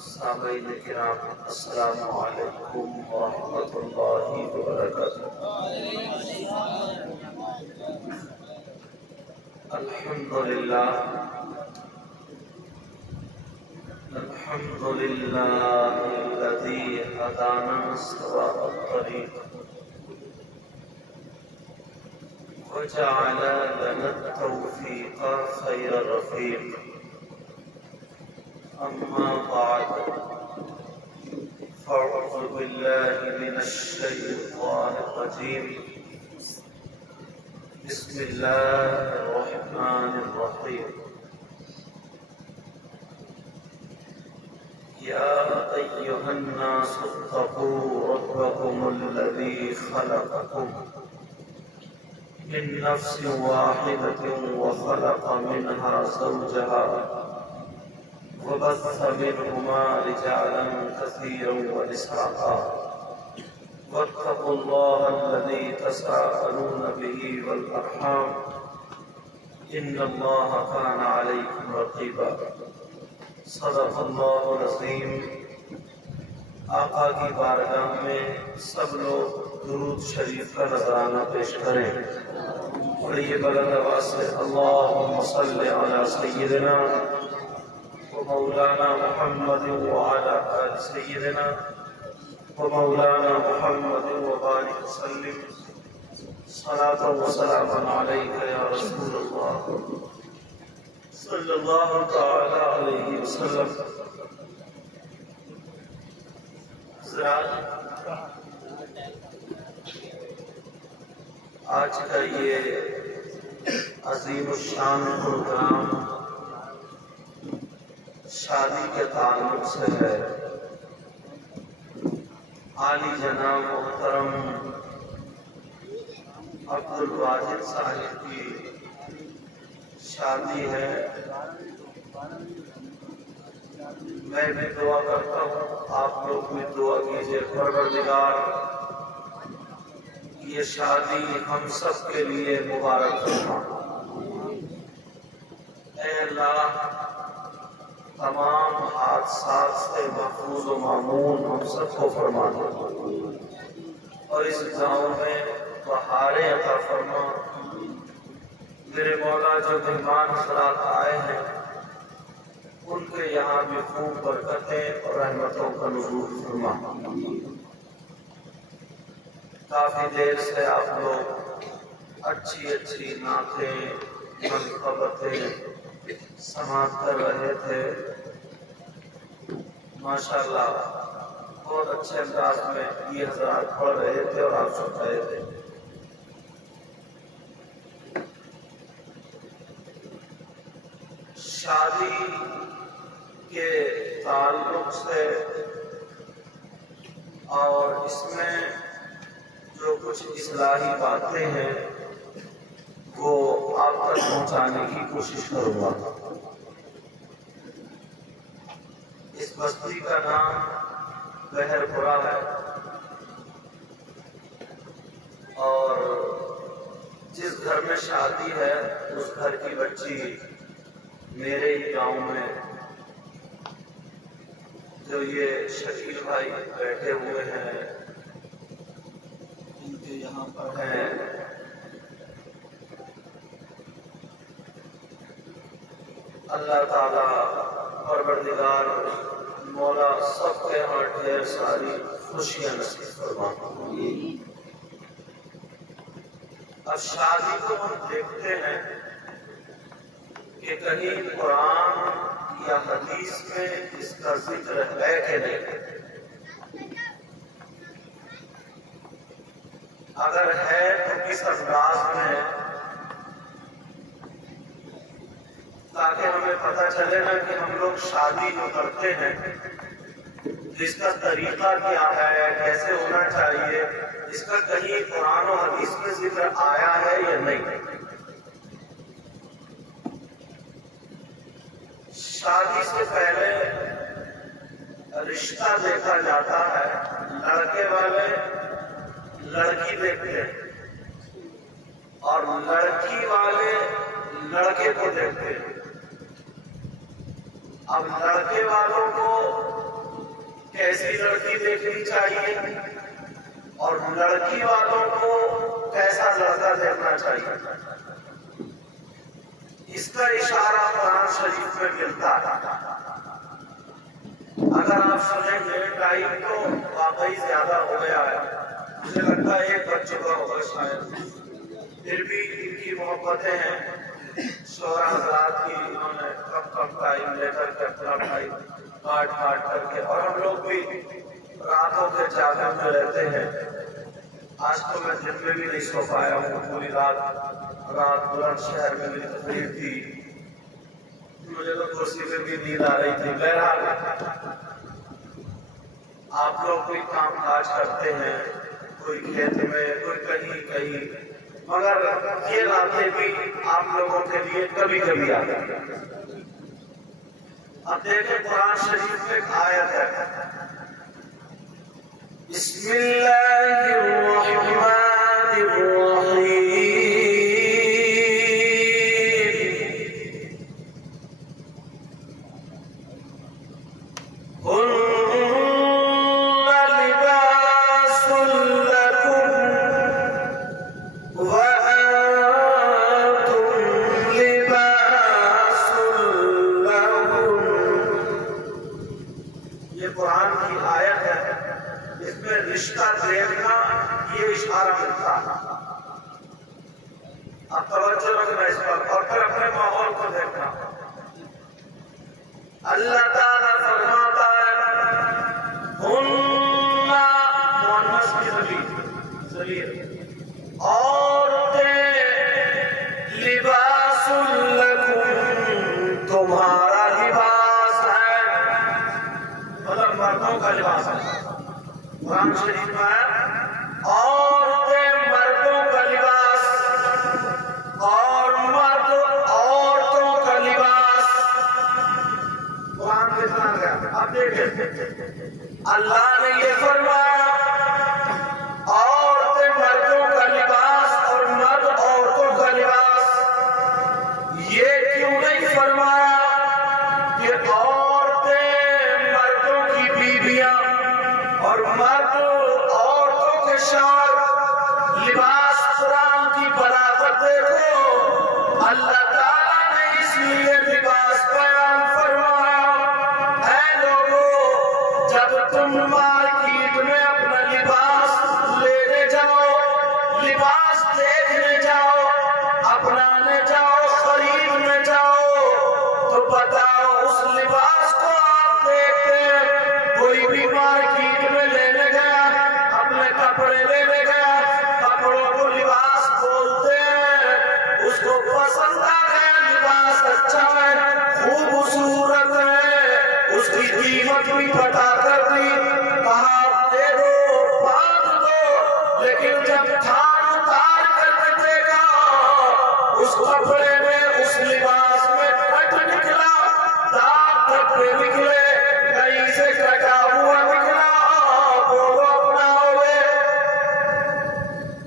सामीन किराम, अस्सलामु अलैकुम व रहमतुल्लाहि व बरकातुहू। अल्हम्दुलिल्लाह अल्हम्दुलिल्लाहिल्लज़ी हदाना सिरातत तरीक़ व जअल लना तौफ़ीक़ ख़ैर रफ़ीक़। अम्मा बाद फ़अऊज़ु बिल्लाहि मिनश शैतानिर रजीम। बिस्मिल्लाहिर रहमानिर रहीम। या अय्युहन नासु इत्तक़ू रब्बकुमुल्लज़ी ख़लक़कुम मिन नफ़्सिन वाहिदतिन व ख़लक़ मिनहा ज़ौजहा वबस्स मिनहुमा रिजालन कसीरन व निसाअ वत्तक़ुल्लाहल्लज़ी तसाअलून बिही वल अर्हाम इन्नल्लाह कान अलैकुम रक़ीबा। सदक़ल्लाहुल अज़ीम। आका की बारगाह में सब लोग दुरूद शरीफ का नजराना पेश करें और ये बुलंद आवाज़ से अल्लाहुम्मा सल्लि अला सय्यिदिना व मौलाना मुहम्मद व अला आलि सय्यिदिना व मौलाना मुहम्मद व बारिक वसल्लिम सलातन व सलामन अलैका या रसूलल्लाह सल्लल्लाहु तआला अलैहि वसल्लम। आज का ये अजीम शान प्रोग्राम शादी के ताल्लुक से है। आली जनाब मोहतरम अब्दुल वाजिद साहिब की शादी है। मैं भी दुआ करता हूँ, आप लोग भी दुआ कीजिए। परवरदिगार ये शादी हम सब के लिए मुबारक फरमा। ऐ अल्लाह तमाम हादसात से महफूज व मामून हम सबको फरमा दे और इस गाँव में बहारें अता फरमा। मेरे मौला जो मेहमान खरात आए हैं उनके यहाँ भी खूब बरकतें और रहमतों का नुज़ूल फरमा। काफी देर से आप लोग अच्छी अच्छी नातें मनक़बतें समात कर रहे थे। माशाअल्लाह बहुत अच्छे अंदाज में ये हज़रात पढ़ रहे थे और आप सुन रहे थे। शादी के ताल्लुक से और इसमें जो कुछ इस्लाही बातें हैं वो आप तक पहुंचाने की कोशिश करूंगा। इस बस्ती का नाम बहरपुरा है और जिस घर में शादी है उस घर की बच्ची मेरे ही गांव में जो ये शकील भाई बैठे हुए हैं इनके यहाँ पर है। अल्लाह ताला परवरदिगार मौला सबके यहाँ ढेर सारी खुशियां नसीब फरमा। अब शादी को हम देखते हैं कि कहीं कुरान या हदीस में इसका जिक्र है कि नहीं। अगर है तो किस अंदाज में, ताकि हमें पता चले ना कि हम लोग शादी जो करते हैं इसका तरीका क्या है, कैसे होना चाहिए, इसका कहीं कुरान और हदीस में जिक्र आया है या नहीं। शादी से पहले रिश्ता देखा जाता है, लड़के वाले लड़की देखते हैं और लड़की वाले लड़के को देखते हैं। अब लड़के वालों को कैसी लड़की देखनी चाहिए और लड़की वालों को कैसा लड़का देखना चाहिए, इसका इशारा कुरान शरीफ में मिलता है। अगर आप सुनेंगे टाइम तो वाकई ज्यादा हो गया है, मुझे लगता है एक बज चुका होगा शायद, फिर भी इनकी मोहब्बतें हैं शोहरा हजरात की, इन्होंने कम टाइम लेकर के अपना टाइम काट करके, और हम लोग भी रातों के जागरण में रहते हैं। आज तो मैं दिन में भी नहीं सो पाया हूँ, पूरी रात बुलंदशहर में मेरी तकलीफ थी, मुझे तो कुर्सी में भी नींद आ रही थी। बहरहाल आप लोग कोई काम काज करते हैं, कोई खेत में, कोई कहीं, मगर ये रातें भी आप लोगों के लिए कभी कभी आती हैं। अब देखें कुरान शरीफ में एक आयत है, रिश्ता देखना ये इशारा मिलता है। अब तवज्जो रखना इस पर और फिर अपने माहौल को देखना। अल्लाह ताला फरमाता है हुन्ना मुअन्नस की ज़मीर औरतें लिबासुल लकुम तुम्हारा लिबास है, मतलब मर्दों का लिबास है। कुरान शरीफ में औरतें मर्दों का लिबास और मर्द औरतों का लिबास कुरान के साथ है। अब देखें अल्लाह ने ये फरमाया औरतें मर्दों का लिबास और मर्द औरतों का लिबास, ये क्यों नहीं फरमाया कि औरतें मर्दों की बीवियां और मर्द औरतों के साथ लिबास। कुरान की बराबर देखो, अल्लाह ताला ने इसलिए लिबास बयान फरमाया, ऐ लोगों जब तुम मार्केट में अपना लिबास लेने जाओ, लिबास देखने जाओ, अपनाने जाओ, खरीदने जाओ, तो बताओ उस लिबास को आप देखते हैं। कोई भी मार्केट में लेने गया, अपने कपड़े लेने गया, कपड़ों को लिबास बोलते हैं, उसको पसंद आ गया, लिबास अच्छा है, खूबसूरत है, उसकी कीमत भी पता कर दी, कहा दे दो, बांध दो, लेकिन जब थान उतार कर देखा उस कपड़े में, उस लिबास में कट निकला, दाग धब्बे निकले, कहीं से कटा हुआ निकला, बोलो अपनाओगे?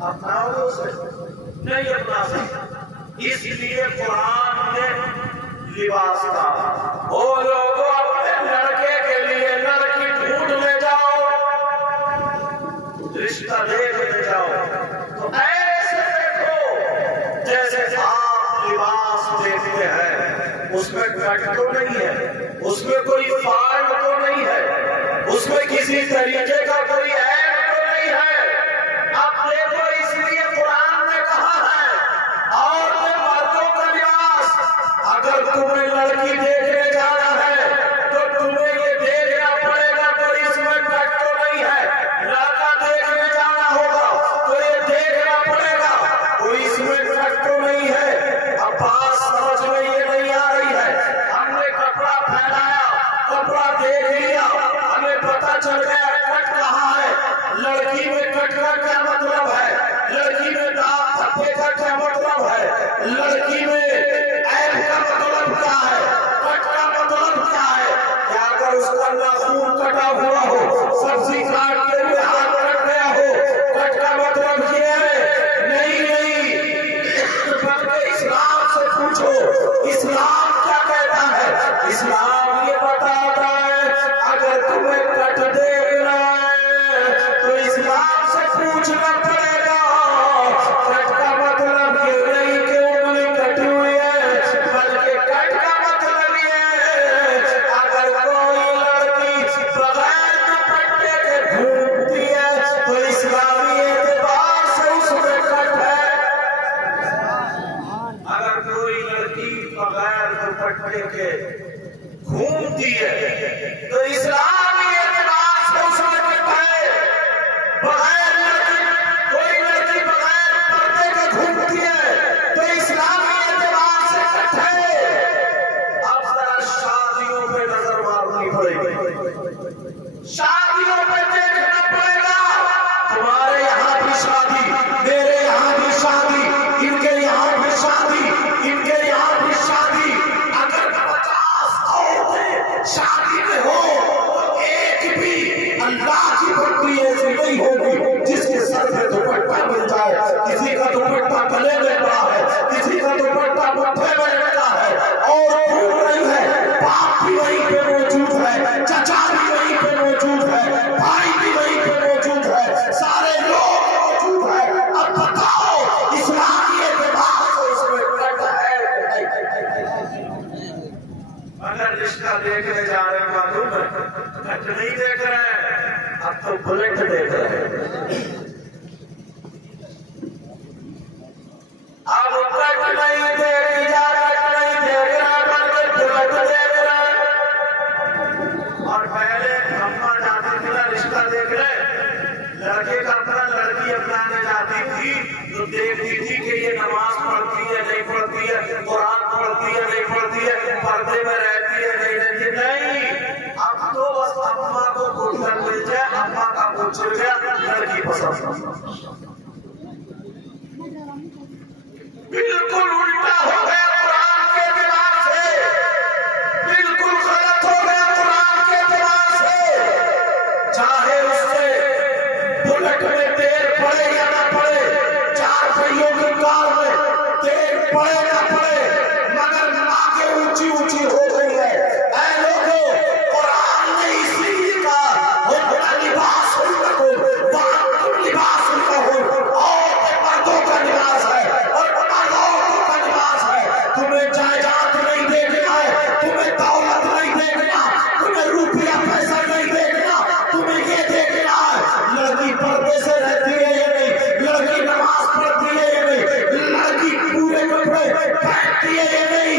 अपनाओगे उसे? नहीं अपना सकते। इसलिए कुरान ने लिबास का वो लोगों अपने लड़के के लिए लड़की ढूंढने जाओ, रिश्ता देखने जाओ, तो ऐसे देखो जैसे आप लिबास देखते हैं, उसमें कट तो नहीं है, उसमें कोई फाल्ट तो नहीं है, उसमें किसी तरीके का कोई ऐब तो नहीं है। अब देखो इसलिए कुरान ने कहा है औरतें मर्दों का लिबास। अगर तुम्हें लड़की देखने जाना है तो तुम्हें ये देखना पड़ेगा तो इसमें कट तो नहीं है, लड़का देखने जाना होगा तो ये देखना पड़ेगा तो इसमें कट तो नहीं है। अब बात समझ में ये नहीं आ रही है, हमने कपड़ा फैलाया, कपड़ा देख लिया, हमें पता चल गया कट कहाँ है, लड़की में कट का क्या मतलब है, लड़की में दाग धब्बे का क्या मतलब है, लड़की में ऐब का मतलब क्या है, कट का मतलब क्या है? क्या अगर उसका नाखून कटा हुआ हो, सब्जी काटते हुए हाथ कट गया हो, कट का मतलब ये है? नहीं, बल्कि इस्लाम से पूछो, इस्लाम क्या कहता है? इस्लाम ये करके घूमती है तो इस्लामी एतबार से उसमें कहता है बगैर लड़की, कोई लड़की बगैर पर्दे के घूमती है तो इस्लामी एतबार से कहता है। अब जरा शादियों पे नजर मारनी पड़ेगी, शादियों पे देखना पड़ेगा। तुम्हारे यहाँ भी शादी, मेरे यहाँ भी शादी, इनके यहाँ भी शादी, इनके यहाँ भी शादी। अगर 50 औरतें शादी में हो तो एक भी अल्लाह की बंदी ऐसी नहीं होगी जिसके सर पे दुपट्टा मिल जाए। किसी का दुपट्टा गले में पड़ा है, किसी का दुपट्टा मुट्ठे में लटका है और घूम रही है। बाप भी वहीं पे मौजूद है, चचा भी वहीं पे मौजूद है, भाई भी वहीं पे मौजूद है, सारे लोग मौजूद है। अब बताओ इस्लामी एतबार से इसमें कट है? अगर रिश्ता देखने जा रहे हैं मालूम है, कट नहीं देख रहे हैं, अब तो बुलेट देख रहे हैं। अब कट नहीं देखी जा, कट नहीं देख रहा बल्कि बुलेट देख रहा है। और पहले अम्मा जाती थी ना रिश्ता देखने, लड़के का अपना लड़की अपनाने जाती थी तो देखती थी कि ये नमाज पढ़ती है नहीं पढ़ती है, कुरान पढ़ती है नहीं पढ़ती है, पर्दे में रहती है नहीं रहती। नहीं, अब तो बस अम्मा को घुटन मिल जाए, अम्मा का कुछ हो गया, लड़की पसंद। बिल्कुल उल्टा हो गया कुरान के एतबार से, बिल्कुल गलत हो गया कुरान के एतबार से। चाहे उससे बुलेट में तेल पड़े या ना पड़े, 4 पहियों की कार में तेल पड़े ना पड़े, मगर नाके ऊंची ऊंची हो गई है। ऐ लोगों, कुरान ने इसलिए कहा हुन्ना लिबासुन लकुम व अंतुम लिबासुन लहुन। औरतें मर्दों का लिबास है और मर्द औरतों का लिबास है। तुम्हें जायदाद नहीं देखना है, तुम्हें दौलत नहीं देखना, तुम्हें रुपया पैसा नहीं देखना, तुम्हें ये देखना है लड़की पर्दे से रहती है या नहीं, लड़की नमाज पढ़ती है या नहीं, लड़की पूरे कपड़े पहनती है या नहीं।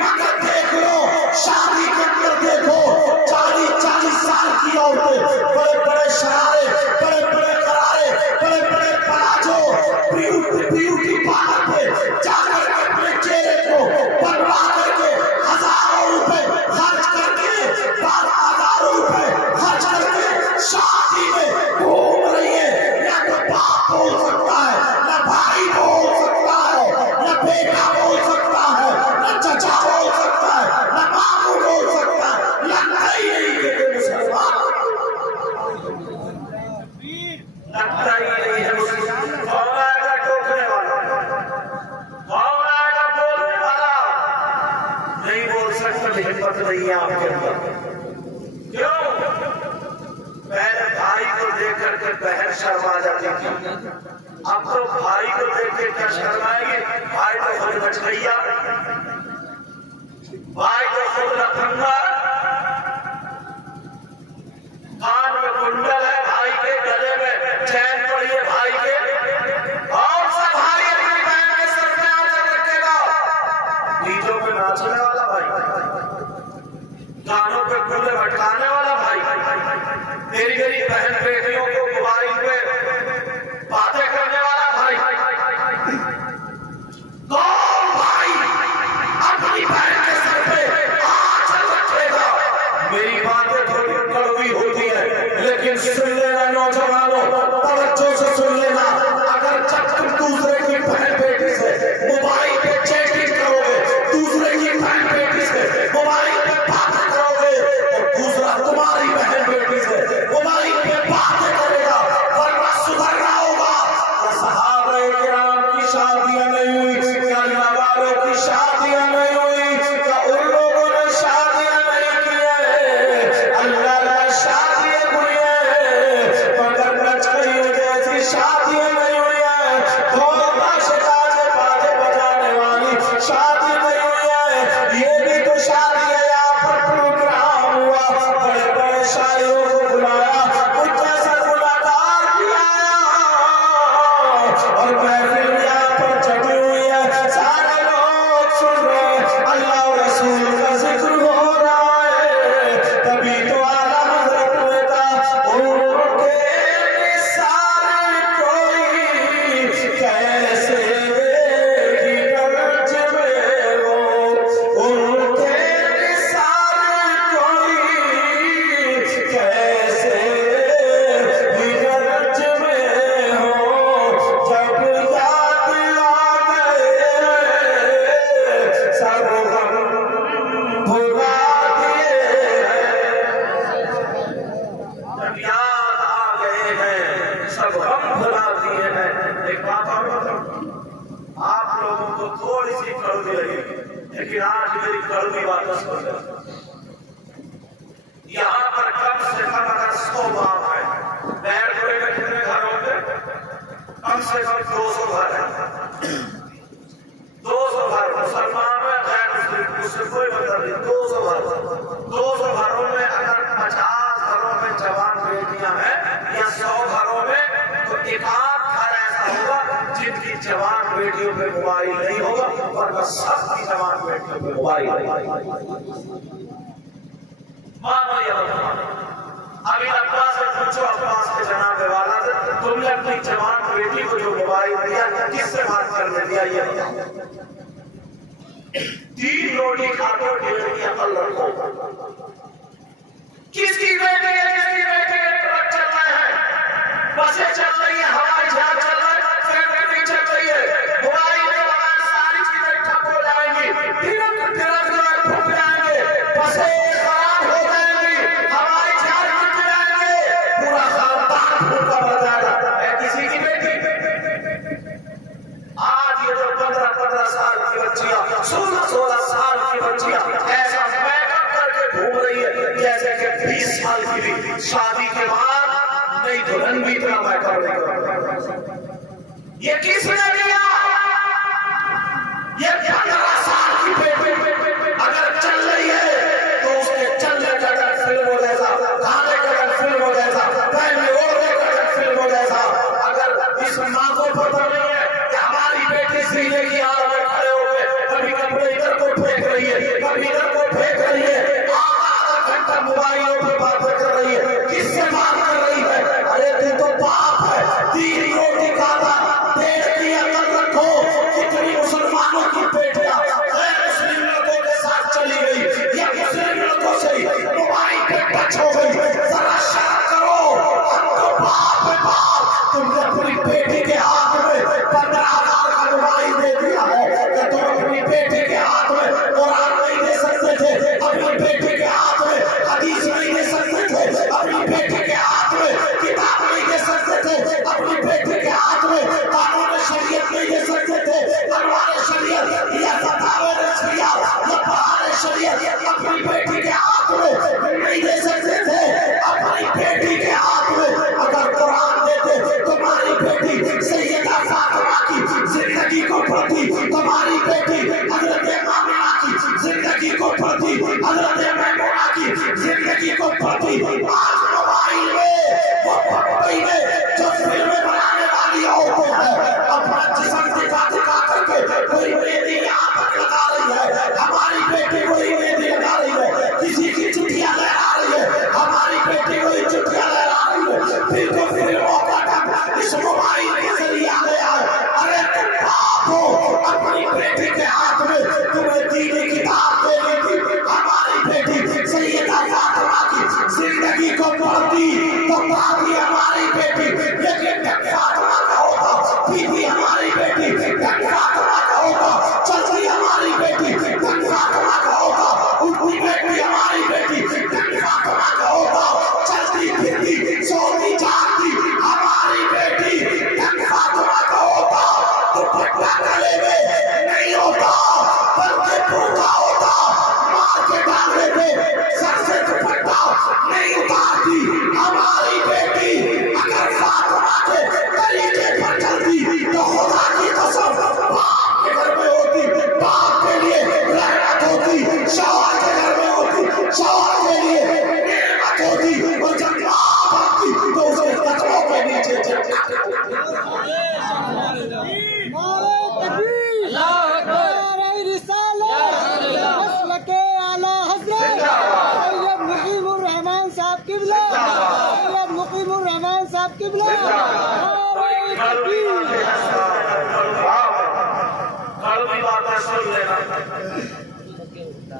मगर देख लो शादी के अंदर देखो 40-40 साल की औरतें बड़े बड़े शरारे, बड़े बड़े करारे, बड़े बड़े पलाजो, ब्यूटी पार्लर पे जाकर के अपने चेहरे को बनवा करके हजारों रुपए खर्च करके, 12,000 रुपए खर्च करके शादी में घूम रही है। न तो बाप बोल सकता है, न भाई बोल सकता है, न बेटा बोल सकता है, न चचा बोल सकता है, न मामू बोल सकता है, लगता ही नहीं कि मुसलमान, लगता ही नहीं है मुसलमान। कौन आएगा टोकने वाला, कौन आएगा बोलने वाला? नहीं बोल सकते, हिम्मत नहीं है आपके अंदर। क्यों? पहले भाई को देख करके बहन शर्मा जाती थी, अब तो भाई को देख के क्या शर्माएगी? भाई तो खुद बचकैया, भाई तो खुद लफंगा, कान में कुंडल है भाई के, गले में चैन पड़ी है भाई के, और सब भाई अपनी बहन के सर पे आंचल रखेगा। डीजों पे नाचने वाला भाई, गानों पे फूले भटकाने वाला भाई, मेरी मेरी बहन बेटियों को मोबाइल पे बातें करने वाला भाई। कौन भाई अपनी बहन के सर पे आंचल रखेगा? मेरी बातें थोड़ी कड़वी होती है, लेकिन सुन लेना नौजवानों, तवज्जो से सुन लेना। अगर जब तुम दूसरे की बहन बेटी से मोबाइल पे चैटिंग करोगे, दूसरे की बहन बेटी से मोबाइल पे बातें करोगे, तो दूसरा तुम्हारी बहन बेटी से मोबाइल लेकिन आज मेरी कड़वी वापस कर दे। यहाँ पर कम से कम अगर 100 बाप है, बैठ गए कितने घर होंगे? कम से कम 200 घर है। 200 घर मुसलमान है, गैर मुस्लिम, उससे कोई मतलब नहीं। 200 घर, 200 घरों में अगर 50 घरों में जवान बेटियां हैं या 100 घरों में, तो एक आध घर ऐसा होगा जिनकी जवान बेटियों पे मोबाइल नहीं होगा, वरना सबकी जवान बेटियों पे मोबाइल। मानो या अभी अब्बास से पूछो, अब्बास के जनाबे वाला से, तुमने अपनी जवान बेटी को जो मोबाइल दिया किससे बात करने दिया? ये 3 रोटी खाते डेढ़ की अकल रखो। किसकी बेटी है? किसकी बेटी है? ट्रक चल रहे हैं, बसें चल रही है, हवाई जहाज चल रहा है, फैक्ट्री चल रही है। मोबाइल के बगैर सारी चीजें ठप हो जाएंगी, ट्रक फूक जाएंगे, बसें खराब हो जाएंगी, हवाई जहाज रुक जाएंगे, पूरा खानदान भूखा मर जाएगा। है किसी की बेटी? आज ये जो 15-15 साल की बच्चियां, 16-16 साल की बच्चियां ऐसा मेकअप करके घूम रही है जैसे कि 20 साल की भी शादी के बाद नहीं दुल्हन भी इतना मेकअप नहीं कर। ये किसने दिया? ये 15 साल की बेटी अगर चल रही है तो उसके चलने का फिल्म हो जैसा, खाने का फिल्म हो जैसा, पहले ओढ़ने का फिल्म हो जैसा। अगर इस माँ को पता नहीं है कि हमारी बेटी सीने की आड़ में खड़े हो गए, कभी कपड़े इधर को फेंक रही है, कभी इधर को फेंक रही है, आधा घंटा मोबाइलों पर बातें कर रही है, किससे बात कर रही है? अरे तू तो बाप है, 3 रोटी खाता, पेट की अकल रखो। कितनी मुसलमानों की बेटियां मुस्लिम लोगों के साथ चली गई या मुस्लिम लोगों से मोबाइल पे टच हो गई। जरा शर्म करो, हमको बाप है बाप। तुमने अपनी बेटी के हाथ में 15,000 का मोबाइल दे दिया है कि तुम अपनी बेटी के हाथ में कुरान नहीं दे सकते थे, अपनी बेटी के हाथ में हदीस नहीं दे सकते थे, अपनी बेटी के हाथ में किताब नहीं दे सकते थे, अपनी बेटी के हाथ में कानून शरीयत नहीं दे सकते थे, दरबार शरीयत या फतवा रज़िया या बहार शरीयत अपनी बेटी के हाथ में नहीं दे सकते थे। अपनी बेटी के हाथ में अगर कुरान देते, तुम्हारी बेटी सैयदा फातिमा की जिंदगी को प्रति, तुम्हारी बेटी हजरत आमिना की जिंदगी को प्रति, हजरत मैमूना की जिंदगी को प्रति, आज मोबाइल में वो पप्पी में जो फिल्में बनाने वाली औरतें हैं, अपना जिस्म दिखा दिखा करके कोई मेहंदी यहाँ तक लगा रही है, हमारी बेटी कोई मेहंदी लगा रही है, किसी की चुटिया लहरा रही है, हमारी बेटी कोई चुटिया लहरा रही है। फिर तो फिल्मों का ढंग इस मोबाइल के जरिए आ गया है। अरे तुम बाप हो, अपनी बेटी के हाथ में तुम्हें दीनी किताब दे दी थी, हमारी बेटी सैयदा फातिमा की जिंदगी को पढ़ती तो पाती हमारी बेटी, लेकिन फातिमा का होता, बीवी हमारी बेटी फातिमा का होता, चलती हमारी बेटी फातिमा का होता, उठती बैठती हमारी बेटी फातिमा का होता, चलती फिरती सोती जागती हमारी बेटी फातिमा का होता। दुपट्टा गले में नहीं होता, बल्कि पूरा होता, मार के डालने पे सर से दुपट्टा नहीं उतारती हमारी बेटी। अगर फातिमा के तरीके पर चलती तो खुदा की कसम बाप के घर में होती, बाप के लिए रहमत होती, शौहर के घर में होती, शौहर के लिए नेमत होती, और जब बाप आती तो उसके कदमों के नीचे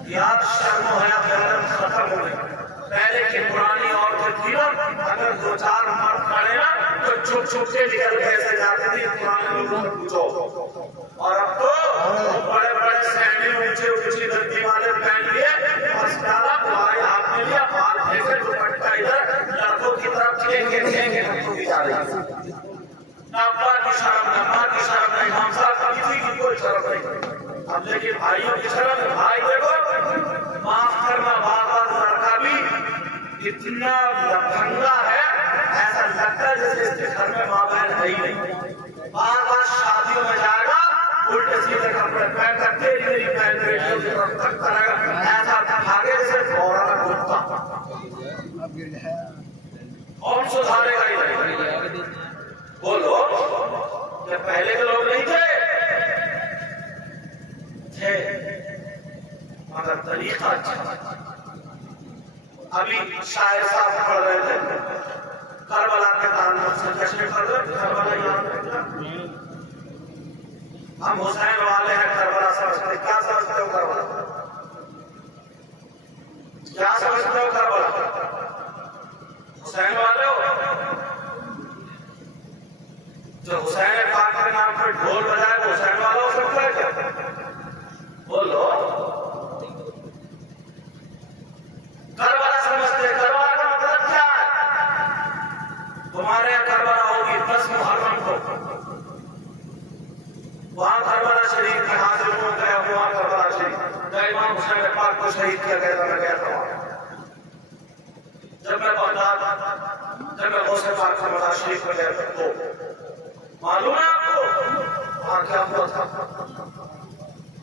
यार शर्म हया खत्म हो गई। पहले की पुरानी औरतें थी ना, अगर 2-4 मर्द खड़े ना तो छुप छुप के निकल कैसे जाते थे, पुराने लोगों से पूछो। और अब तो बड़े बड़े सैंडल ऊंचे ऊंची गद्दी वाले पहन लिए, बस डाला तुम्हारे हाथ में लिया, हाथ फेंके दुपट्टा इधर, लड़कों की तरफ खेंगे खेंगे की जा रही है। अब्बा की शर्म, अम्मा की शर्म नहीं, हम साहब किसी की कोई शर्म नहीं। अब लेकिन भाइयों की शरण, भाई देखो माफ करना, बार बार लड़का भी इतना लफंगा है, ऐसा लगता है जैसे इसके घर में माँ बहन है ही नहीं। बार बार शादियों में जाएगा, उल्टे सीधे कपड़े पहन कर तेरी पहन बेटियों की तरफ तक करेगा, ऐसा भागे जैसे घोड़ा का कुत्ता। कौन सुधारेगा ही नहीं? बोलो, क्या पहले के लोग नहीं थे? मगर तरीका अच्छा। अभी शायर साहब पढ़ रहे थे करबला के ताल्लुक से, जश्न कर रहे करबला याद रखना। हम हुसैन वाले हैं, करबला समझते। क्या समझते हो करबला? क्या समझते हो करबला? हुसैन वाले हो जो हुसैन पाक के नाम पर ढोल बजाए, वो हुसैन वाला हो सकता है क्या? बोलो, करबला समझते। करबला का मतलब क्या है? तुम्हारे यहाँ करबला होगी 10 मुहर्रम को, वहां करबला शरीफ में हाजिर हो गया, वहां करबला शरीफ जब इमाम हुसैन पाक को शहीद किया गया था, मैं गया था। जब मैं बगदाद, जब मैं गौसे पाक से मज़ार शरीफ में गया तो मालूम है आपको वहां क्या हुआ था?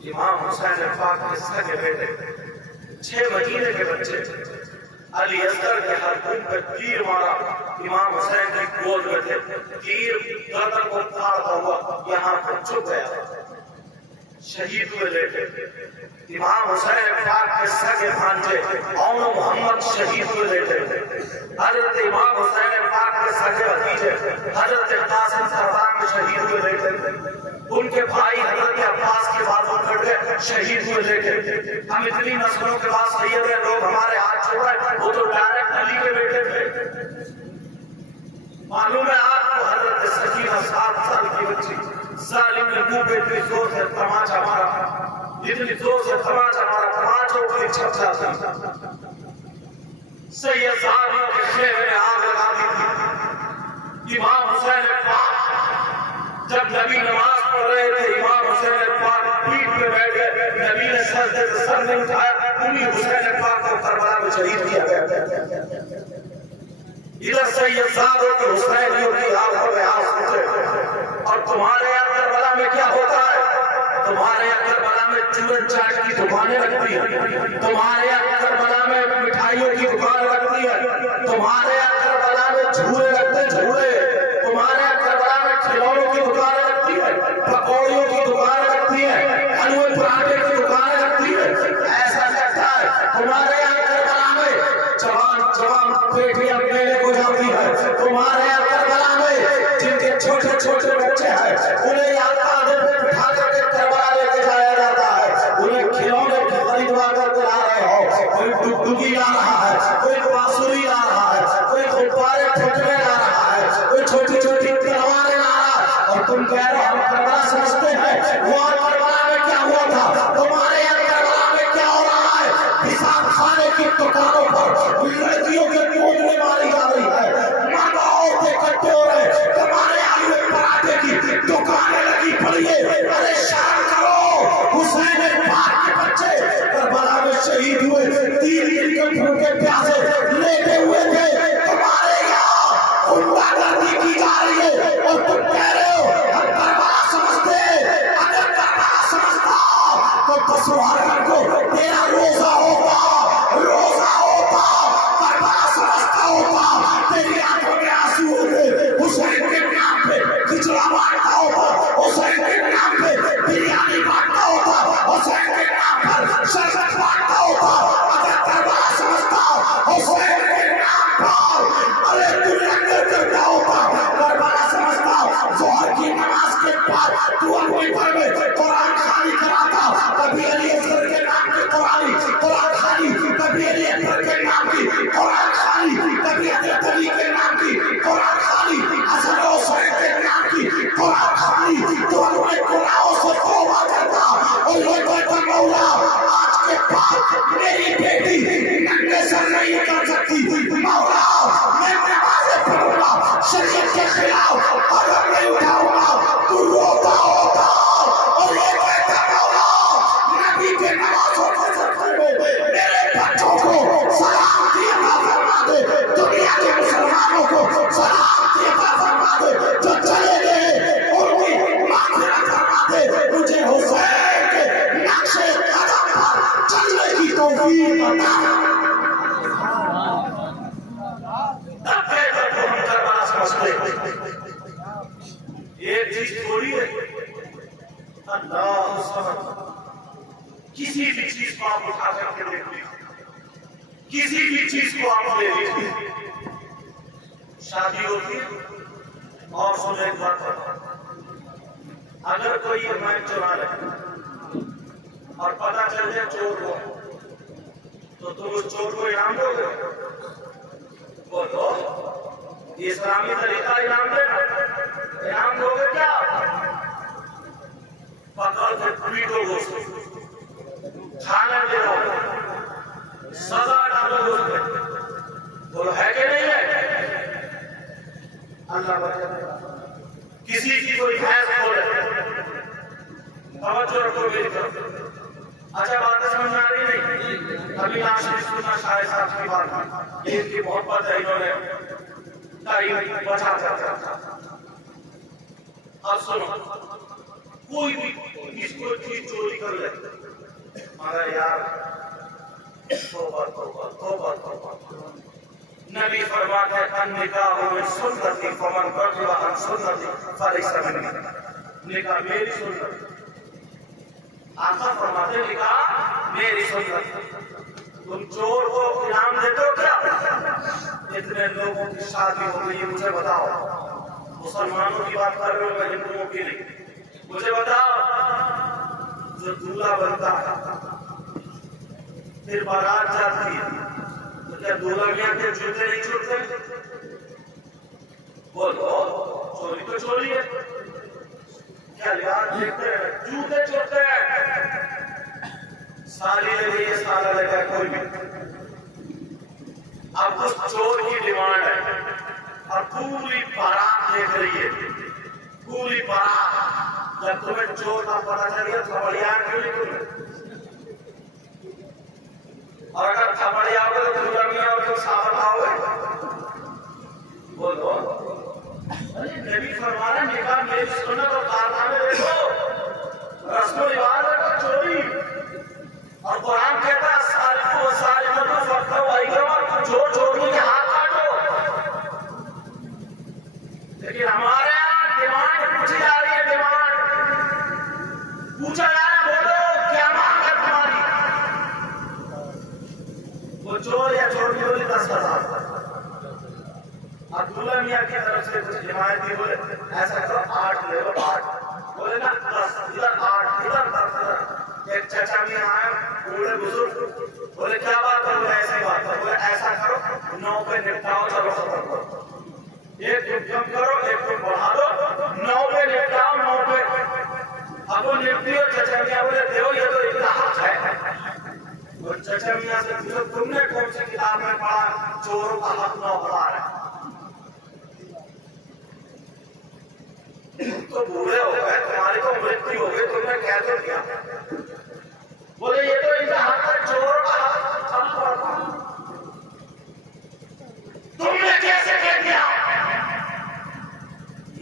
इमाम हुसैन पाक के सगे बेटे 6 महीने के बच्चे अली असगर के हरकुन पर तीर मारा। इमाम हुसैन की गोद में थे, तीर गर्दन को फाड़ता हुआ यहाँ पर छुप गया, शहीद हुए लेटे। इमाम हुसैन पाक के सगे भांजे और मोहम्मद शहीद हुए लेटे। हजरत इमाम हुसैन पाक के सगे भतीजे हजरत कासिम सरदार में शहीद हुए लेटे। उनके भाई हजरत अब्बास के बाजू कट गए, शहीद हुए लेटे। हम इतनी नस्लों के बाद सैयद है, लोग हमारे हाथ छोड़ रहे, वो तो डायरेक्ट अली के बेटे थे। मालूम है आपको, हजरत सकीना 7 साल की बच्ची जालिम ने मुंह पे इतनी जोर से तमाचा मारा, इतनी जोर से तमाचा मारा, तमाचों की छप जाती। सैयद साहब के खेमे में आग लगा दी थी। इमाम हुसैन पाक जब नबी नमाज पढ़ रहे थे, इमाम हुसैन पाक पीठ पे बैठ गए, नबी ने सजदे से सर नहीं उठाया, उन्हीं हुसैन पाक को करबला में शहीद किया गया। इधर सैयद साहब के हुसैनियों की आंखों में आंसू थे। और तुम्हारे यहाँ करबला में क्या होता है? तुम्हारे यहाँ करबला में चूरन चाट की दुकानें लगती है, तुम्हारे यहाँ करबला में मिठाइयों की दुकान लगती है, तुम्हारे यहाँ करबला में झूले लगते हैं, झूले। तुम्हारे यहाँ करबला में खिलौनों की दुकान लगती है, पकौड़ियों की दुकान लगती है, हलवे पराठे की दुकान लगती है। ऐसा लगता है तुम्हारे यहाँ करबला में जवान जवान बेटियां मेले को जाती है। तुम्हारे यहाँ करबला में जिनके छोटे छोटे बच्चे हैं, उन्हें यहाँ कांधे पे बिठा करके करबला लेके जाया जाता है। उन्हें खिलौने खरीदवा करके ला रहे हो, कोई डुगडुगी ला रहा है, कोई बांसुरी ला रहा है, कोई गुब्बारे फटने ला रहा है, कोई छोटी छोटी तलवारें ला रहा है, और तुम कह रहे हो हम करबला समझते हैं। वहां करबला में क्या हुआ था? तुम्हारे यहाँ करबला में क्या हो रहा है? हिसाब खाने की दुकानों पर लड़कियों के गोदने मारी जा रही है, मर्द औरतें इकट्ठे हो रहे, तुम्हारे आलू पराठे की दुकानें लगी पड़ी है। अरे शान करो, हुसैन पाक के बच्चे करबला में शहीद हुए, 3 दिन के भूखे प्यासे लेटे हुए थे। तुम्हारे यहाँ गुंडागर्दी की जा रही है और तुम कह रहे हो हम करबला समझते। अगर करबला समझता तो 10 मुहर्रम को तेरा रोजा होता, रोजा होता, करबला समझता होता, तेरी आंखों में आंसू होते, हुसैन के नाम पे खिचड़ा बांटता होता, हुसैन के नाम पे बिरयानी बांटता होता, हुसैन के नाम पर शरबत बांटता होता। अगर करबला समझता हुसैन के नाम पर अरे तू लंगर करता होता। करबला समझता जोहर की नमाज के बाद तू अपने घर में कुरान खानी कराता, कभी अली असगर के नाम की कुरान खानी, कभी अली अकबर के नाम की कुरान खानी, कभी हजरत अली के नाम की कुरान खानी, हसन हुसैन के नाम की कुरान खानी। तो अपने गुनाहों से तौबा करता और ये कहता मौला आज के बाद मेरी बेटी नंगे सर नहीं कर सकती, मौला मैं नमाज़ें पढ़ूंगा, शरीयत के खिलाफ कदम नहीं उठाऊंगा। तू रोता होता और ये कहता मौला इंसानों को सलामती अता फरमा दे, जो चले गए उनकी माग़फ़िरत फरमा दे, मुझे हुसैन के नक्शे कदम पर चलने की तौफीक अता। ये चीज थोड़ी है अल्लाह किसी भी चीज को आप उठा करके देख लीजिए, किसी भी चीज को आप ले लीजिए, शादी होती है और सुनो एक बात, अगर कोई ये मैच चुरा ले और पता चल जाए चोर हो तो तुम उस चोर को इनाम दोगे? बोलो, इस्लामी तरीका इनाम देना, इनाम दोगे क्या? पकड़ के पीटोगे, खाना दे दो, सजा डालोगे, बोलो है कि नहीं है? अल्लाह बचा। किसी की कोई भैंस खोले, तवज्जो रखो मेरी तरफ। अच्छा बात समझ में आ रही नहीं? अभी नाशिर सुनना शायद साहब की बात, इनकी मोहब्बत है, इन्होंने बचा। अब सुनो, कोई भी इसको चीज चोरी कर ले, मगर यार तौबा तौबा तौबा तौबा। नबी फरमाते हैं निकाह में सुन्नती फमन रग़िबा अन सुन्नती फलैसा मिन्नी, निकाह मेरी सुन्नत। आका फरमाते निकाह मेरी सुन्नत। तुम चोर को इनाम देते हो क्या? इतने लोगों की शादी हो गई, मुझे बताओ, मुसलमानों की बात कर रहे हो मैं हिंदुओं की नहीं, मुझे बताओ, जो दूल्हा बनता है फिर बारात जाती है तो क्या दूल्हा मियां के जूते नहीं छूटते? बोलो, चोरी तो चोरी है, क्या लिहाज देखते हैं? जूते छूटते हैं। साली ले गई है, साला ले गया, कोई भी। अब उस चोर की डिमांड है और पूरी बारात देख रही है, पूरी बारात। जब तुम्हें चोर का पता चल गया थपड़िया क्यों नहीं तुम्हें? और अगर थपड़िया हो तो दूल्हा मियां और तुम साहब आओगे? बोलो, नबी फरमाने निकाह मेरी सुन्नत और कारनामे देखो, रस्म रिवाज है चोरी। और कुरान कहता है सालिफु व सालिफतु फक़्तउ अय्युमा, चोर चोरों के हाथ काटो। लेकिन हमारे यहाँ डिमांड पूछी जा रही है, डिमांड पूछा जा रहा है, बोलो क्या मांग है तुम्हारी? वो चोर या चोर की बोली 10,000, और दूल्हा मियां की तरफ से कुछ हिमायती बोले ऐसा करो 8 ले लो, 8 बोले ना 10, इधर 8, इधर 10, इधर। एक चाचा मियां आए, बूढ़े बुजुर्ग, बोले क्या बात है? बोले ऐसी बात है। बोले ऐसा करो 9 पे निपटाओ, चलो खत्म करो, एक कम करो, एक बढ़ा दो, 9 पे निपटाओ, 9 पे। अब वो निपटी और चाचा मियां बोले देखो ये तो इतना हक है। वो चाचा मियां से पूछो तुमने कौन सी किताब में पढ़ा चोरों का हक 9 पढ़ा है? तो बूढ़े हो गए, तुम्हारी तो मृत्यु हो गई, तुमने कह तो दिया। बोले ये तो इनका हक है, चोर का हक तुमने कैसे कह दिया?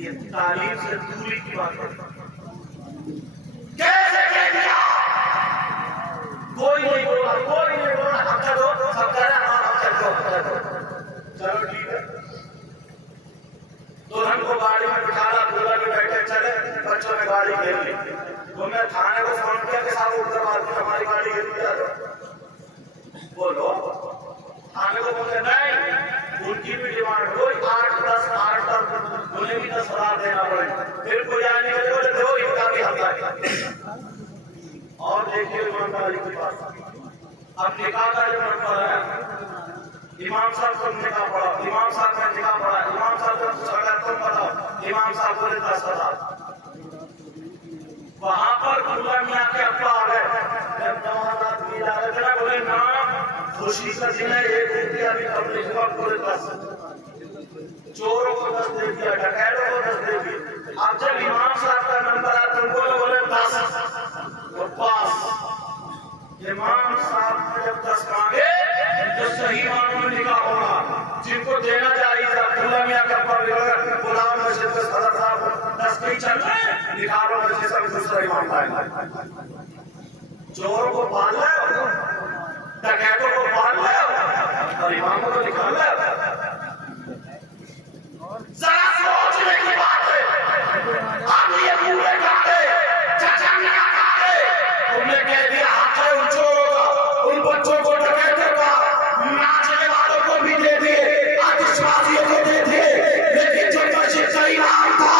ये तालीम से दूरी की बात है। कैसे कह दिया? कोई नहीं बोला, कोई नहीं बोला, हम चलो सब कह रहे हैं हाँ हम चलो, चलो ठीक है। दुल्हन को गाड़ी में बिठाला, दूल्हा भी बैठे, चले, बच्चों ने गाड़ी घेर ली। तुमने थाने को फोन किया कि साहब उग्रवाद ने हमारी गाड़ी घेर लिया? बोलो, थाने को बोलते नहीं, उनकी भी डिमांड कोई 8, 10, 8, 10, उन्हें भी 10,000 देना पड़ेगा। फिर कोई आने वाले बोले दो, इनका भी हक है। और देखिए ईमानदारी की बात, अब निकाह का जो नंबर है, इमाम साहब को निकाह पढ़ा, इमाम साहब ने निकाह पढ़ा, इमाम साहब को अगर तुम बताओ, इमाम साहब बोले 10,000। वहां पर दूल्हा मियां के अब्बा आ गए, जब 9,000 दिए जा रहे थे ना, बोले ना खुशी का दिन है, 1 रुपया भी कम नहीं हुआ, बोले 10। चोरों को 10 दे दिया, डकैतों को 10 दे दिया। अब जब इमाम साहब का नंबर आया तुमको बोले 10 और पास। इमाम साहब ने जब 10 मांगे तो सही मानों में निकाह होगा, जिनको देना चाहिए रस्ते ही चल रहे हैं, निकालो बच्चे सब दूसरा इमाम लाएंगे। चोर को पाल ले, डकैतों को पाल ले और इमामों को निकाल ले। जरा सोचने की बात है। हम ये पूरे करते चचंगा खाते, तुमने कह दिया हक है उन चोरों का, उन बच्चों को डकैतों का, नाचने वालों को भी दे दिए, आतिशबाजियों को दे दिए, लेकिन जो बशीर का इनाम था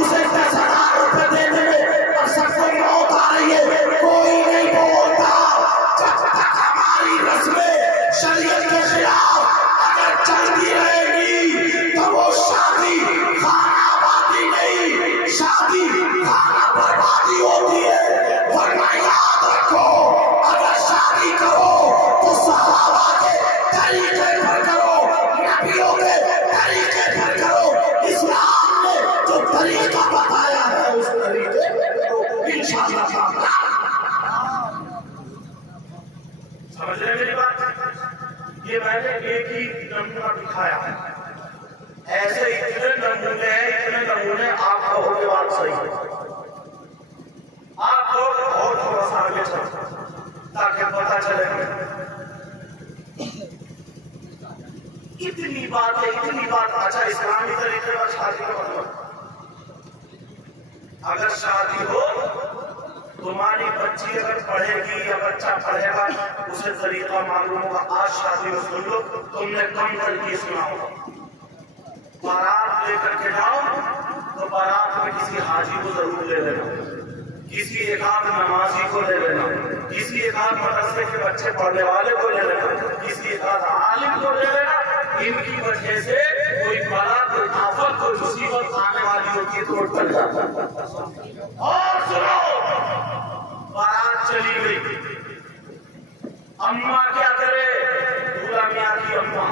उसे 10,000 रुपए देने में अब सबको मौत आ रही है, कोई नहीं बोलता। जब तक हमारी रस्में शरीयत के खिलाफ अगर चलती रहेगी तो वो शादी खाना आबादी नहीं, शादी खाना बर्बादी होती है। वरना याद रखो, अगर शादी करो तो सहाबा के तरीके पर करो, नबियों के तरीके पर करो। इस्लाम ने जो तरीका बताया है उस तरीके पे करो, इंशाअल्लाह। समझ रहे मेरी बात? ये मैंने एक ही नमूना दिखाया है, ऐसे इतने नमूने हैं, इतने नमूने आप कहोगे बात सही है। आप लोग और थोड़ा सा आगे चलो ताकि पता चले। इतनी बात है, इतनी बात। अच्छा, इस्लामी तरीके पर शादी का मतलब, अगर शादी हो, तुम्हारी बच्ची अगर पढ़ेगी या बच्चा पढ़ेगा, उसे तरीका मालूम होगा। आज शादी में सुन लो, तुमने कम करके सुना होगा। बारात लेकर के जाओ तो बारात में किसी हाजी को जरूर ले लेना, किसी एक आध नमाजी को ले लेना, किसी एक आध मदरसे के बच्चे पढ़ने वाले को ले लेना, किसी एक आध आलिम को ले लेना। इनकी वजह से कोई बला, कोई आफत, कोई मुसीबत आने वाली होती है तो टल जाता है। और सुनो, बारात चली गई, अम्मा क्या करे? दूल्हा मियां की अम्मा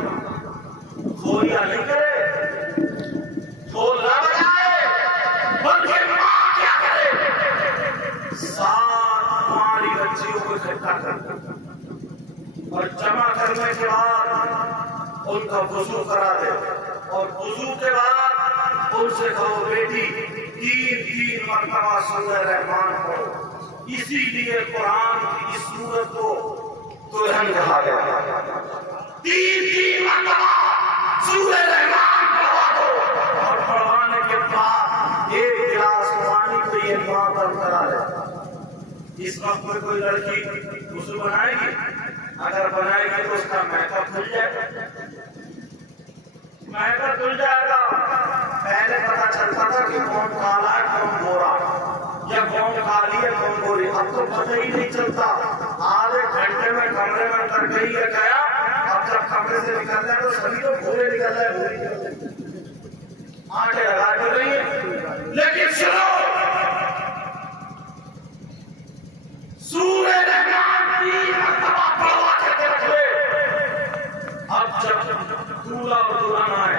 खोरिया नहीं करे, ढोल ना बजाए, बल्कि मां क्या करे? सात हमारी बच्चियों को इकट्ठा कर और जमा करने के बाद उनका वुजू करा दे, और वुजू के बाद उनसे कहो बेटी 3 मरतबा सूरह रहमान पढ़ो। इसीलिए कुरान की इस सूरत को दुल्हन कहा गया। 3 मरतबा सूरह रहमान पढ़वा दो, और पढ़वाने के बाद 1 गिलास पानी को ये मां दम करा ले। इस वक्त में कोई लड़की वुजू बनाएगी, अगर बनाएगी तो उसका मेकअप खुल जाएगा, मेकअप खुल जाएगा। पहले पता चलता था कि कौन काला है कौन गोरा, या कौन काली है कौन गोरी, अब तो पता ही नहीं चलता। आधे घंटे में कमरे में अंदर गई है गया, अब जब कमरे से निकल जाए तो सभी तो भूरे निकल जाए, आंखें लगा कर रही है। लेकिन सुनो, सूरह रहमान 3 मरतबा पढ़वा के रख ले। अब जब दूल्हा और दुल्हन आए,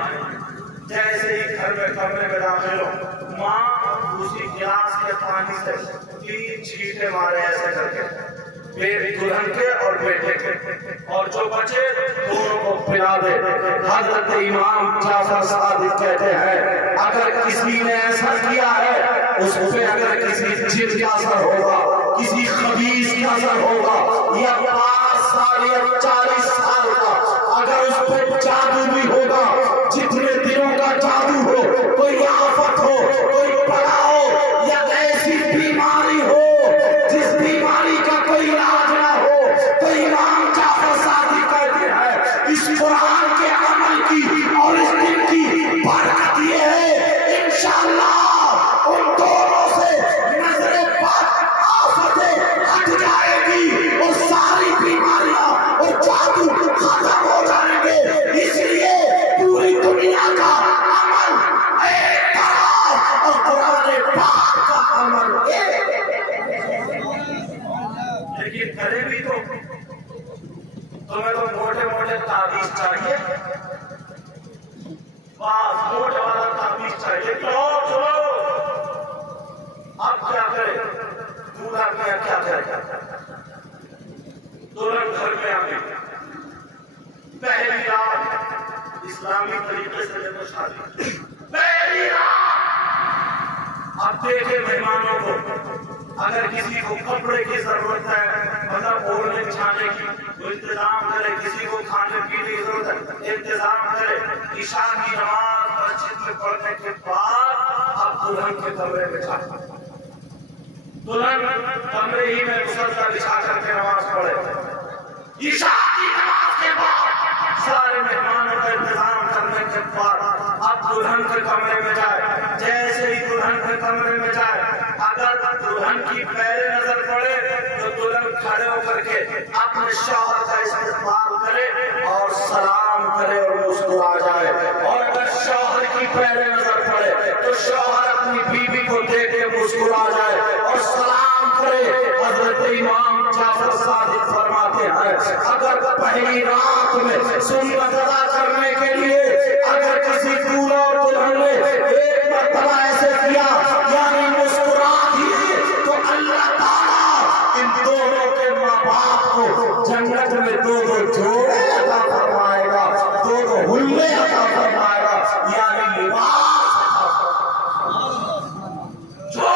जैसे ही घर में कमरे में दाखिल हो, माँ उसी गिलास के पानी से 3 छींटे मारे ऐसे करके, दुल्हन के और बेटे के, और जो बचे दोनों को पिला दे। हजरत इमाम जाफर सादिक कहते हैं, अगर किसी ने ऐसा किया है, उस पे अगर किसी जिन का असर होगा, किसी खबीस का असर होगा, या 5 साल या 40 साल का, अगर उस पर जादू भी होगा, जितने दिनों का जादू हो, कोई आफत हो, कोई बला हो, या ऐसी बीमारी हो जिस बीमारी का कोई इलाज ना हो, तो इमाम जाफर सादिक कहते हैं, इस कुरान के अमल की और इस दिन की बरकत ये है, इंशाअल्लाह उन दोनों से नजरे पर आफतें हट जाएगी और सारी बीमारियां और जादू खत्म हो जाएंगे। इसलिए पूरी दुनिया का अमल एक तरफ और कुरान पाक का अमल एक। लेकिन करे भी तो तुम्हें तो मोटे मोटे ताबीज चाहिए, बस मोटे वाला ताबीज चाहिए। चलो अब क्या करे? दूल्हा मियां क्या करे? दुल्हन घर में आ गई, पहली रात इस्लामी तरीके से देखो शादी, पहली रात अब देखे मेहमानों को, अगर किसी को कपड़े की जरूरत है, मतलब ओढ़ने बिछाने की, तो इंतजाम करे। किसी को खाने पीने की जरूरत है, इंतजाम करे। ईशा की नमाज मस्जिद में पढ़ने के बाद अब दुल्हन के कमरे में जाए, दुल्हन कमरे ही में मुसल्ला बिछा करके नमाज पढ़े। ईशा की नमाज के बाद सारे मेहमानों का इंतजाम करने के बाद अब दुल्हन के कमरे में जाए। जैसे ही दुल्हन के कमरे में जाए, अगर दुल्हन की पैरें नजर पड़े तो दुल्हन खड़े होकर के अपने शौहर का इस्तेमाल करे और सलाम करे और मुस्कुरा जाए। और अगर शौहर की पैरें नजर पड़े तो शौहर अपनी बीवी को देख के मुस्कुरा जाए और सलाम करे। हजरत इमाम जाफर सादिक फरमाते हैं, अगर पहली रात में सुन्नत अदा करने के लिए अगर किसी दूल्हा और दुल्हन ने एक मर्तबा ऐसे किया, यानी मुस्कुरा दिए, तो अल्लाह ताला इन दोनों के माँ बाप को जन्नत में दो जोड़े अता फरमाएगा, दो हुल्ले अता फरमाएगा, यानी लिबास। जो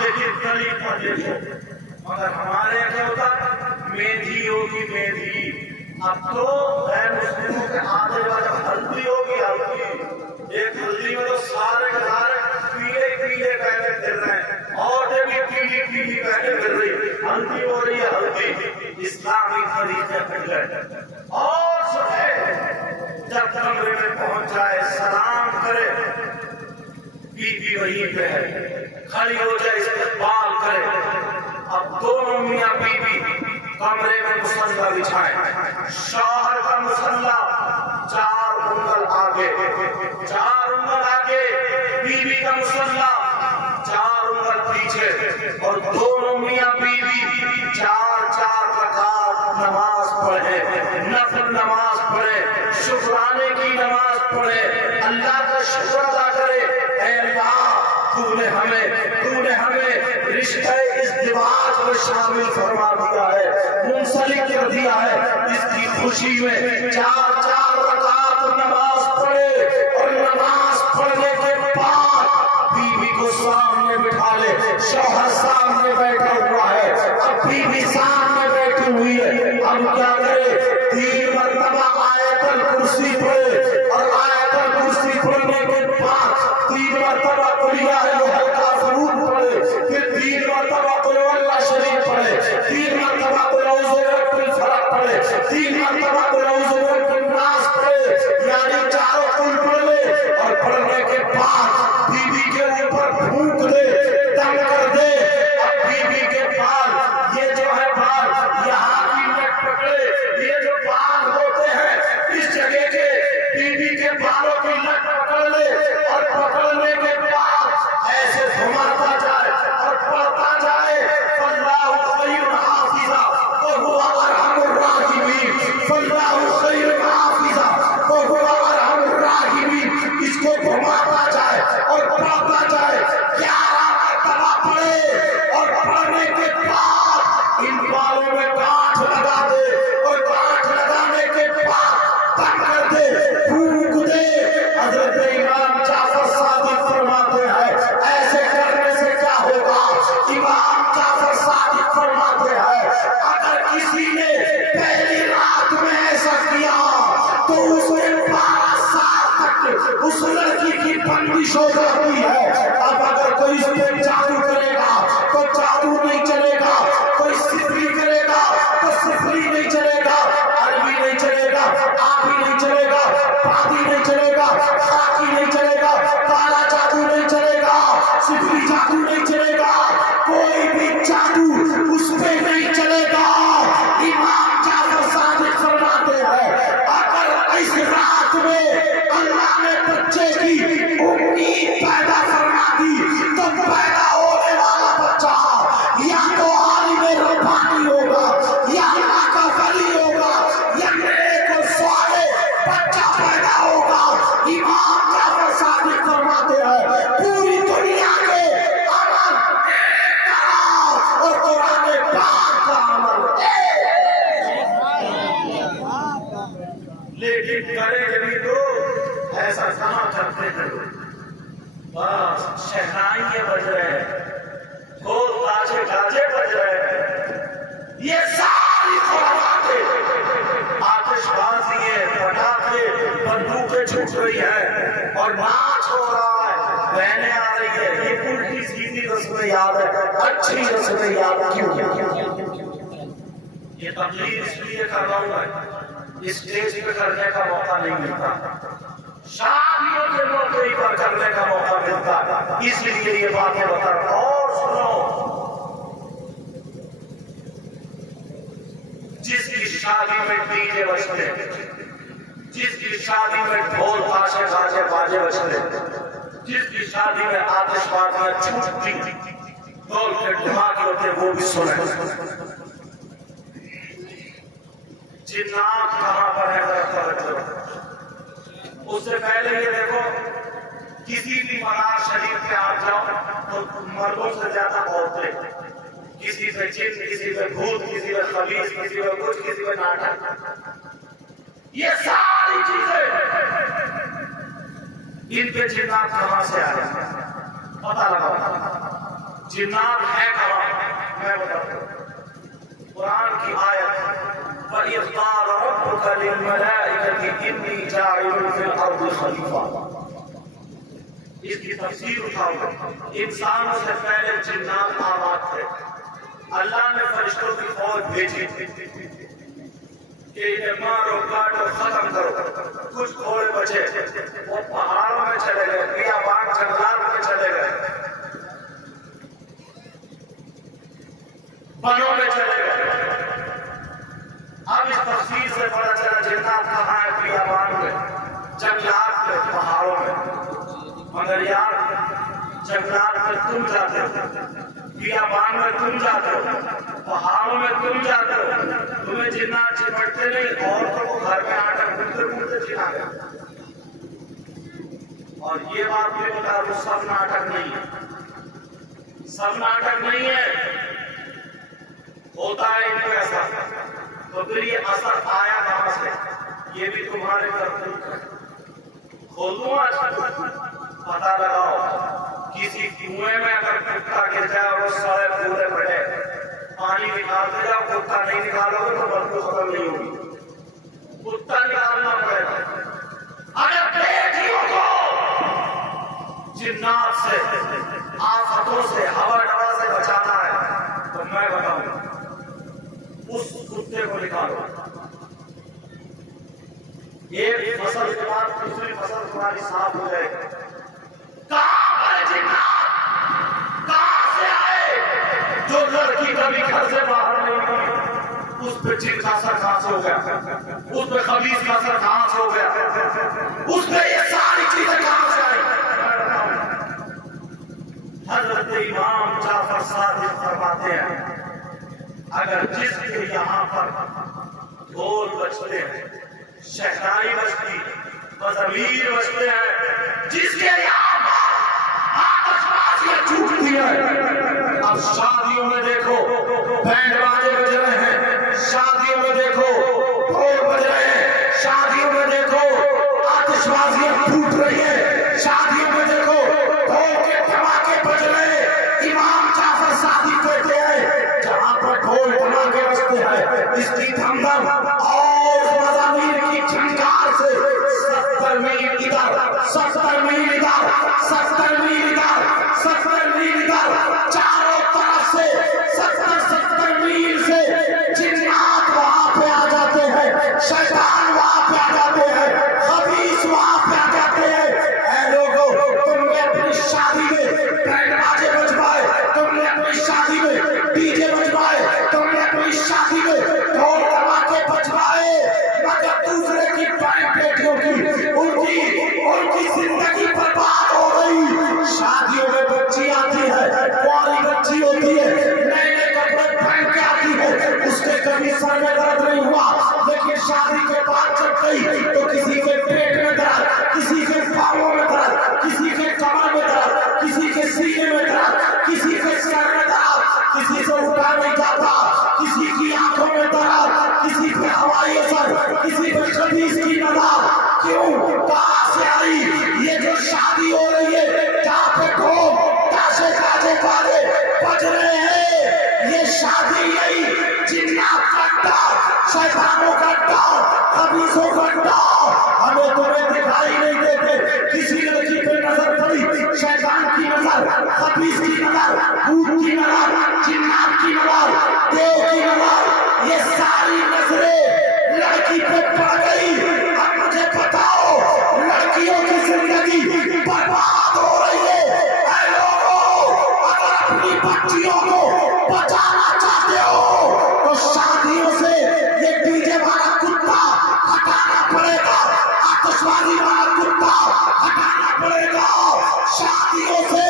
लेकिन गली पर देखो, मगर हमारे यहाँ क्या होता, मेहंदी होगी मेहंदी। अब तो गैर मुस्लिमों के आधे वाले हल्दी होगी हल्दी। एक हल्दी में तो सारे के सारे पीले पीले पहने फिर रहे हैं, और भी पीली पीली पहने फिर रही। हल्दी हो रही है हल्दी, इस्लामी तरीके फिर गए। और सुबह जब कमरे में पहुंच जाए, सलाम करे, बीवी वहीं पे है, खड़ी हो जाए, इस्तेमाल करे। अब दोनों मियाँ बीवी कमरे में मुसल्ला बिछाए। शौहर का मुसल्ला 4 उंगल आगे, 4 उंगल आगे, बीवी का मुसल्ला 4 उंगल पीछे, और दोनों मियाँ बीवी 4-4 रकात नमाज पढ़े, नफल नमाज पढ़े, शुक्राने की नमाज पढ़े, अल्लाह का शुक्र अदा करे। ऐ अल्लाह, तूने हमें रिश्ते इज़्दिवाज में शामिल फरमा दिया है, मुंसलिक कर दिया है। इसकी खुशी में 4-4 रकात नमाज पढ़े, और नमाज पढ़ने के बाद बीवी को सामने बिठा ले। शौहर सामने बैठा हुआ है, अब बीवी सामने बैठी हुई है। अब क्या करे, 3 मरतबा आयतल कुर्सी पढ़े, और आयतल कुर्सी पढ़ने के बाद 3 मरतबा कुलिया काफिरून पढ़े, फिर 3 मरतबा कुल अल्लाह शरीफ पढ़े, 3 मरतबा कुल औज़ु बिल फलक पढ़े, 3 मरतबा कुल औज़ु बिल नास पढ़े, यानी चारों कुल पढ़ ले। और पढ़ने के बाद बीवी के ऊपर फूंक दे, दम कर दे। अब बीवी के बाल, ये जो है बाल, यहाँ की नट पकड़े, ये जो बाल होते हैं इस जगह के, बीवी के बालों की नट पकड़ ले, और पकड़ने के बाद ऐसे घुमाता जाए और पढ़ता जाए, फल्लाहु खैरुन हाफिज़ा व हुवा अरहमुर राहिमीन, फल्लाहु खैरुन हाफिज़ा व हुवा अरहमुर राहिमीन। इसको घुमाता जाए और पढ़ता जाए, 11 मरतबा पढ़े, और पढ़ने के बाद इन बालों में गांठ लगा दे, और गांठ लगाने के बाद बंद कर दे, फूंक दे। हजरत इमाम जाफर सादिक फरमाते हैं, ऐसे करने से क्या होगा। इमाम जाफर सादिक फरमाते हैं, अगर किसी ने पहली रात में ऐसा किया तो उसके 12 साल तक उस लड़की की बंदिश हो जाती है। अब अगर कोई इस पे जादू करेगा तो जादू नहीं चलेगा, कोई सिफरी करेगा तो सिफरी नहीं चलेगा, अरबी नहीं चलेगा, आबी नहीं चलेगा, पादी नहीं चलेगा, खाकी नहीं चलेगा, काला जादू नहीं चलेगा, सिफरी जादू नहीं चलेगा, कोई भी जादू उस पे नहीं चलेगा। इमाम जाफर सादिक फरमाते हैं, अगर इस रात में अल्लाह ने बच्चे की उम्मीद पैदा फरमा दी, तो पैदा होने वाला बच्चा या तो आलिम रब्बानी होगा, या अल्लाह का वली होगा, या नेक और सालेह बच्चा पैदा होगा। इमाम जाफर सादिक फरमाते हैं, पूरी दुनिया के अमल और कुरान पाक का अमल, लेकिन करेंगे भी तो ऐसा कहाँ करते हैं। बस शहनाइयां बज रहे हैं, ढोल ताशे गाजे बज रहे हैं, ये सारी खुराफातें, आतिशबाजी, पटाखे, बंदूकें छूट रही है और नाच हो रहा है, बहनें आ रही है। ये उल्टी सीधी रस्में याद है, अच्छी रस्में याद क्यों? ये तकलीफ इसलिए कर रहा हूं मैं, स्टेज पे करने का मौका नहीं मिलता, शादियों के मौके पर करने का मौका मिलता, इसलिए ये बातें बता रहा हूं। और सुनो, जिसकी शादी में डीजे बजते, जिसकी शादी में ढोल ताशे गाजे बाजे बजते, जिसकी शादी में आतिशबाजियां छूटती, ढोल के धमाके होते, वो भी सुने। जिन्नात कहां पर है, उससे पहले ये देखो, किसी भी मनार शरीफ पे आप जाओ तो मर्दों से ज्यादा औरतें, किसी पे जिन, किसी पे भूत, किसी पे खबीस, किसी पे कुछ, किसी पे नाटक, ये सारी चीजें, इनके जिन्नात कहां से आए, पता लगाओ। जिन्नात है कहां, मैं बताता हूं। कुरान की आयत, वइज़ क़ाल रब्बुका लिल-मलाइकति इन्नी जाइलुन फिल अर्दि खलीफा, इसकी तफसीर उठाओ। इंसानों से पहले जिन्नात आबाद थे, अल्लाह ने फरिश्तों की फौज भेजी कि इन्हें मारो, काटो, खत्म करो। कुछ घोड़े बचे, वो पहाड़ों में चले गए, बियाबान जंगलात में चले गए, वनों में चले गए। अब इस तफसीर से पता चला जिन्नात कहाँ है, बियाबान में, जंगलात में, पहाड़ों में। मगर यार, जंगलात में तुम जाते हो, बियाबान में तुम जाते हो, पहाड़ों में तुम जाते हो, तुम्हें जिन्नात चिपटते नहीं, औरतों को घर में आकर घूमते घूमते चिढ़ा गया। और ये बात भी बता दो, सब नाटक नहीं है, सब नाटक नहीं है, होता है इनको ऐसा। तो फिर ये असर आया कहां से, ये भी तुम्हारे करतूत है। खोलो आज, पता लगाओ। किसी कुएं में अगर कुत्ता गिर जाए और वो सारे पूरे पड़े, पानी निकालते जाओ, कुत्ता नहीं निकालोगे तो बदबू खत्म नहीं होगी, कुत्ता निकालना पड़ेगा। अगर बेटियों को जिन्नात से, आफतों से, हवा हवा से बचाना है तो मैं बताऊं, उस कुत्ते को निकालो। एक फसल के बाद दूसरी फसल तुम्हारी साफ हो जाएगी। कहां से आए? जो लड़की कभी घर से बाहर नहीं गई, उस पे जिन का असर कहां से हो गया, उस पे खबीस का असर कहां से हो गया, उस पे ये सारी चीजें कहां से आई? हजरत इमाम जाफर सादिक फरमाते हैं, अगर जिसके यहाँ पर ढोल बजते हैं, शहनाई बजती, बजमीर बजते हैं, जिसके यहाँ पर आतिशबाजियां छूटती हैं। अब शादियों में देखो बैंड बाजे बज रहे हैं, शादियों में देखो ढोल बज रहे हैं, शादियों में देखो आतिशबाजियां फूट रही है, शादियों में देखो ढोल के धमाके बज रहे हैं। इमाम जाफर सादिक कहते हैं, जहां पर ढोल धमाके बजते हैं, इसकी धमधम और मज़ामीर की झंकार से 70 मील इधर, 70 मील इधर, 70 मील इधर, 70 मील इधर, चारों तरफ से 70 मील से जिन्नात वहां पे आ जाते हैं, शैतान वहां पे आ जाते हैं, खबीस वहां पे आ जाते हैं। ऐ लोगों, तुमने अपनी शादी में बैंड बाजे बजवाए, तुमने अपनी शादी में डीजे बजवाए, तुमने अपनी शादी में ढोल धमाके बजवाए, मगर दूसरे की बेटियों की उनकी जिंदगी बर्बाद हो गई। शादियों में बच्ची आती है, कुंवारी बच्ची होती है, नए नए कपड़े पहन के आती है, उसके कभी सर में दर्द नहीं हुआ, लेकिन शादी के बाद जब गई तो किसी के पेट में दर्द, किसी के पाँवों में दर्द, किसी के कमर में दर्द, किसी के सीने में दर्द, किसी के सर में दर्द, किसी से उठा नहीं जाता, किसी की आंखों में दर्द, किसी पे हवाई असर, किसी पे खबीस की नजर। क्यों? कहां से आई ये जो शादी हो रही है? क्या 24 घंटा हमें तुम्हें दिखाई नहीं देते। किसी लड़की पे नजर पड़ी, शैतान की नजर, खबीस की नजर, भूत की नजर, जिन्नात की नजर, देव की नजर, ये सारी नजरें लड़की पे पड़ गई। अब मुझे बताओ, लड़कियों की जिंदगी बर्बाद हो रही है। ऐ लोगों, अगर अपनी बच्चियों को बचाना चाहते हो तो शादियों से ये डीजे वाला कुत्ता हटाना पड़ेगा, आतिशबाजी वाला कुत्ता हटाना पड़ेगा। शादियों से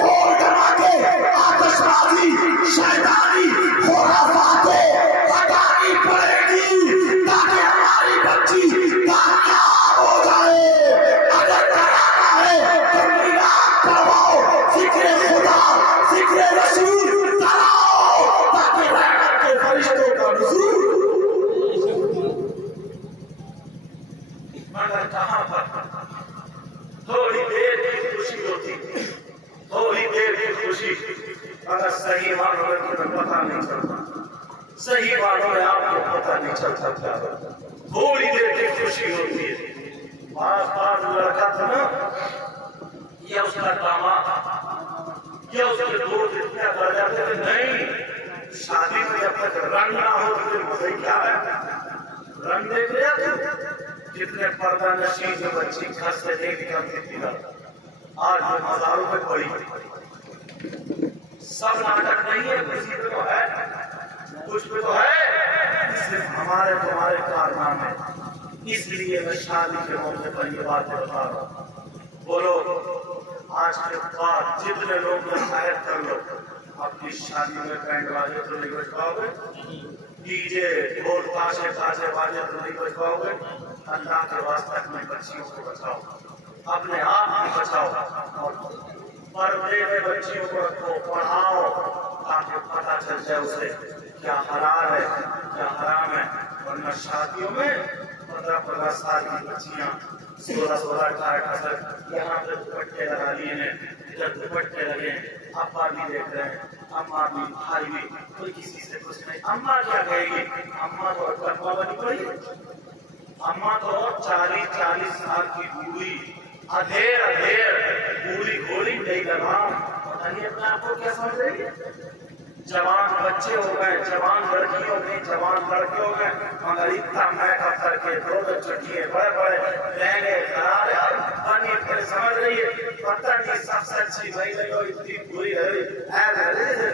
ढोल धमाके, आतिशबाजी, शैतानी, खुराफातें हटानी पड़ेगी ताकि हमारी बच्ची कामयाब हो जाए। अगर कराना है तो मिलाद करवाओ, जिक्र खुदा, जिक्र रसूल कराओ ताकि रहमत के फरिश्तों का नुज़ूल। मगर कहाँ पर थोड़ी देर की खुशी होती, थोड़ी देर की खुशी, अगर सही मानों में तुम्हें पता नहीं चलता, सही मानों में आपको पता नहीं चलता क्या थोड़ी देर की खुशी होती है। बाज लड़का था ना, या उसका दामाद, या उसके दोस्त इतना कर जाते थे, नहीं शादी में जब तक रंग ना हो तो फिर मजा क्या है। रंग देख रहे कितने पर्दा नशीन जो बच्ची घर से नहीं निकलती थी ना, आज वो हजारों में पड़ी। सब नाटक नहीं है, किसी पे तो है, कुछ पे तो है, सिर्फ हमारे तुम्हारे कारनामे। इसलिए मैं शादी के मौके पर ये बात बता रहा हूँ। बोलो आज के बाद जितने लोग शायद कर लो, अपनी शादी में बैंड बाजे तो नहीं बजवाओगे, डीजे ढोल ताशे ताशे बाजे तो नहीं बजवाओगे। अल्लाह के वास्ते अपनी बच्चियों को बचाओ, अपने आप भी बचाओ, और पर्दे में बच्चियों को रखो, पढ़ाओ ताकि पता चल जाए उसे क्या हलाल है क्या हराम है। वरना शादियों में 15-15 साल की बच्चियां 16-16, 18 यहाँ पे दुपट्टे लगा लिए हैं, इधर दुपट्टे लगे, अब्बा भी देख रहे हैं, अम्मा भी, भाई भी, कोई किसी से कुछ नहीं। अम्मा क्या कहेगी, अम्मा तो अब्बा बनी पड़ी, अम्मा तो 40-40 साल की बूढ़ी, अधेर बूढ़ी घोड़ी नहीं लगाम, अपने आप को क्या समझ रही है। जवान बच्चे हो गए, जवान लड़की हो गई, जवान लड़के हो गए, मगर इतना मेकअप करके 2 चुटिए बड़े बड़े लहंगे करारे बनी फिर समझ रही है। पता नहीं सबसे अच्छी भाई नहीं हो, इतनी बुरी है,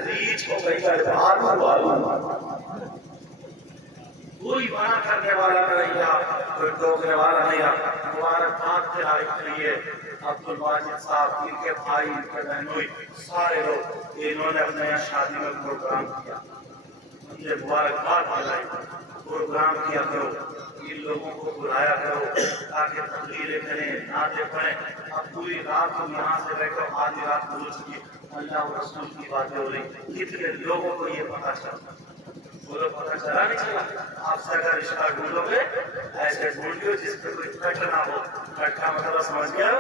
रीच हो गई है। कोई मना करने वाला नहीं रहा, कोई टोकने वाला नहीं रहा। मुबारकबाद के लायक नहीं है अब्दुल वाजिद साहब, इनके भाई, इनके बहनोई, सारे लोग, इन्होंने अपने यहाँ शादी में प्रोग्राम किया। ये मुबारकबाद के लायक प्रोग्राम किया करो, इन लोगों को बुलाया करो ताकि तकरीरें करें, नाते पढ़ें। अब पूरी रात तुम यहाँ से बैठो, आधी रात गुजर चुकी, अल्लाह और रसूल की बातें हो रही, कितने लोगों को ये पता चला। बोलो पता चला नहीं चला। आपसे अगर रिश्ता ढूंढोगे ऐसे ढूंढियो जिसपे कोई कट ना हो। कट का मतलब समझ गया।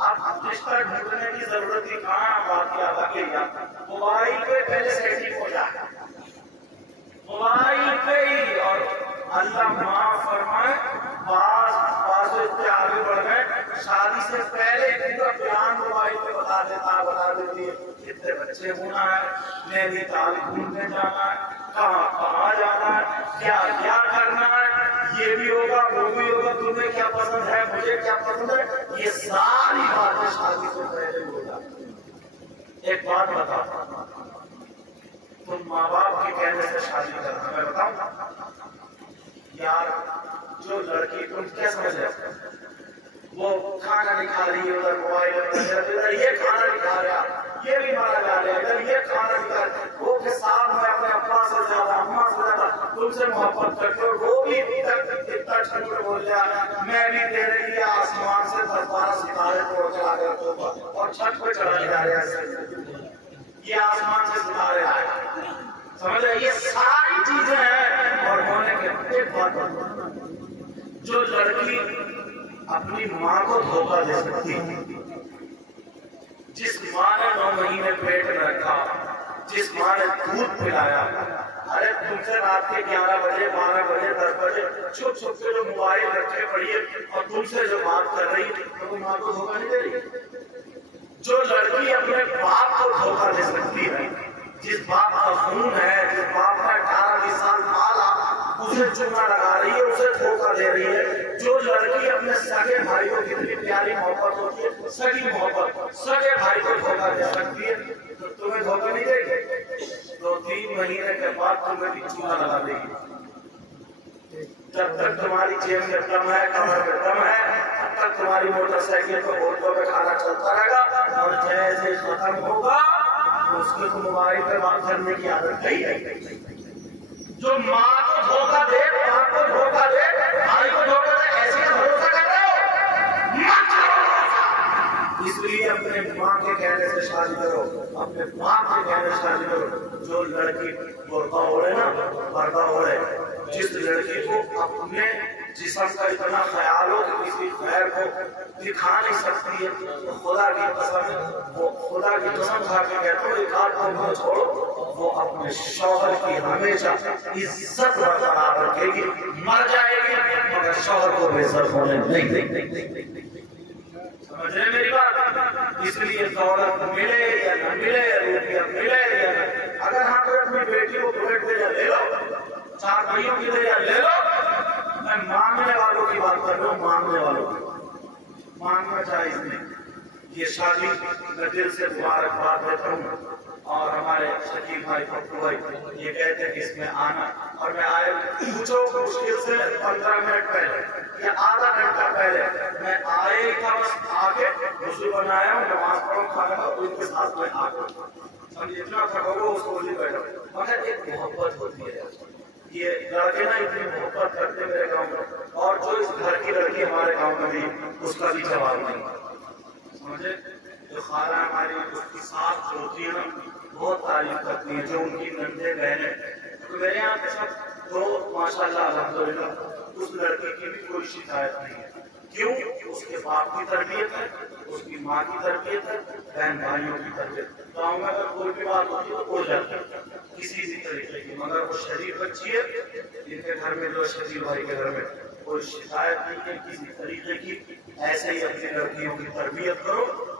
आप रिश्ता ढूंढने की जरूरत ही कहाँ, बात याद आ गई। मोबाइल पे पहले सेटिंग हो जाए, मोबाइल पे ही। और अल्लाह माफ फरमाए, बाज इतने आगे बढ़ गए, शादी से पहले पूरा प्लान मोबाइल पे बता देती है। कितने बच्चे होना है, नैनीताल घूमने जाना है, कहाँ जाना है, क्या क्या करना है, ये भी होगा वो भी होगा, तुम्हें क्या पसंद है मुझे क्या पसंद है, ये सारी बातें शादी से पहले हो जाती। एक बात बताओ, तुम माँ बाप के कहने से शादी करना, मैं बताऊं यार, जो लड़की तुम क्या समझ रहे हो, वो खाना नहीं खा रही है, उधर मोबाइल इधर ये खाना नहीं खा रहा, ये भी मारा जा रहा है, इधर ये खाना नहीं खा रहा, वो के साथ में अपने अब्बा से ज्यादा, अम्मा से ज्यादा तुमसे मोहब्बत करते हो, वो भी इतना ठंड बोल रहा, मैं भी दे रही है आसमान से 10-12 सितारे तोड़ के आ गए तो, और छत पे चढ़ाए जा रहे हैं, ये आसमान से सितारे आए, समझ रहे, ये सारी चीजें हैं। और होने के एक बात, जो लड़की अपनी माँ को धोखा दे सकती, जिस माँ ने 9 महीने पेट में रखा, जिस माँ ने दूध पिलाया, अरे तुमसे रात के 11 बजे 12 बजे 10 बजे छुप छुप के जो मोबाइल रखे पड़ी है और तुमसे जो बात कर रही है तो माँ को धोखा नहीं दे रही। जो लड़की अपने बाप को धोखा दे सकती है, जिस बाप का खून है, जिस बाप ने 18-20 साल पाला, उसे चूना लगा रही है, उसे धोखा दे रही है। जो लड़की अपने सगे भाई को कितनी प्यारी मोहब्बत होती है, सगी मोहब्बत, सगे भाई को धोखा दे सकती है, तो तुम्हें धोखा नहीं देगी। 2-3 महीने के बाद तुम्हें भी चूना लगा देगी। जब तक तुम्हारी जेब में दम है, कमर में दम है, तब तक तुम्हारी मोटरसाइकिल को बोतलों में खाना चलता रहेगा। और जैसे खत्म होगा तो उसको तो मोबाइल पे बात करने की आदत नहीं। जो माँ को धोखा दे, बाप को धोखा दे, भाई को धोखा दे, ऐसे भरोसा कर रहे हो? इसलिए अपने माँ के कहने से शादी करो, अपने बाप के कहने से शादी करो। जो लड़की बुर्का ओढ़े ना, पर्दा ओढ़े, जिस लड़की को अपने जिस्म का इतना ख्याल हो कि किसी गैर को दिखा नहीं सकती है, तो खुदा की कसम, वो खुदा की कसम खा के कहते हो एक आध को छोड़ो, वो अपने शौहर की हमेशा इज्जत बरकरार रखेगी, मर जाएगी मगर शौहर को बेइज्जत होने नहीं देगी। समझ रहे मेरी बात? इसलिए दौलत मिले या न मिले, रुपया मिले या न, अगर हाँ कोई अपनी बेटी को बुलेट दे ले लो, 4 भाइयों की दे ले लो। मैं मांगने वालों की बात कर रहा हूँ, मांगने वालों की। मांगना जायज नहीं। ये शादी मैं दिल से मुबारकबाद देता हूँ। और हमारे शकील भाई, पप्पू भाई ये कहते हैं कि इसमें आना, और मैं आए पूछो मुश्किल से 15 मिनट पहले या आधा घंटा पहले मैं आए ही था। बस आके वजू बनाया, नमाज पढ़ो, खाना खाओ, उनके साथ में आके इतना थकोगे उसको भी बैठो। मगर एक मोहब्बत होती है, ये लड़के ना इतनी मोहब्बत करते मेरे गाँव में, और जो इस घर की लड़की हमारे गाँव में भी, उसका भी जवाब नहीं। समझे? जो खाला हमारी उसकी साथ जो होती है ना, बहुत तारीफ करती है। जो उनकी नंदे बहने, तो मेरे यहाँ पे सब तो माशाल्लाह अल्हम्दुलिल्लाह उस लड़के की भी कोई शिकायत नहीं है। क्यों? उसके बाप की तरबियत है, उसकी माँ की तरबियत है, बहन भाइयों की तरबियत। गाँव में अगर कोई भी बात होती है तो हो जाती है किसी भी तरीके की, मगर वो शरीफ बच्ची है, इनके घर में जो शकील भाई के घर में कोई शिकायत नहीं है किसी तरीके की। ऐसे ही अपनी लड़कियों की तरबियत करो।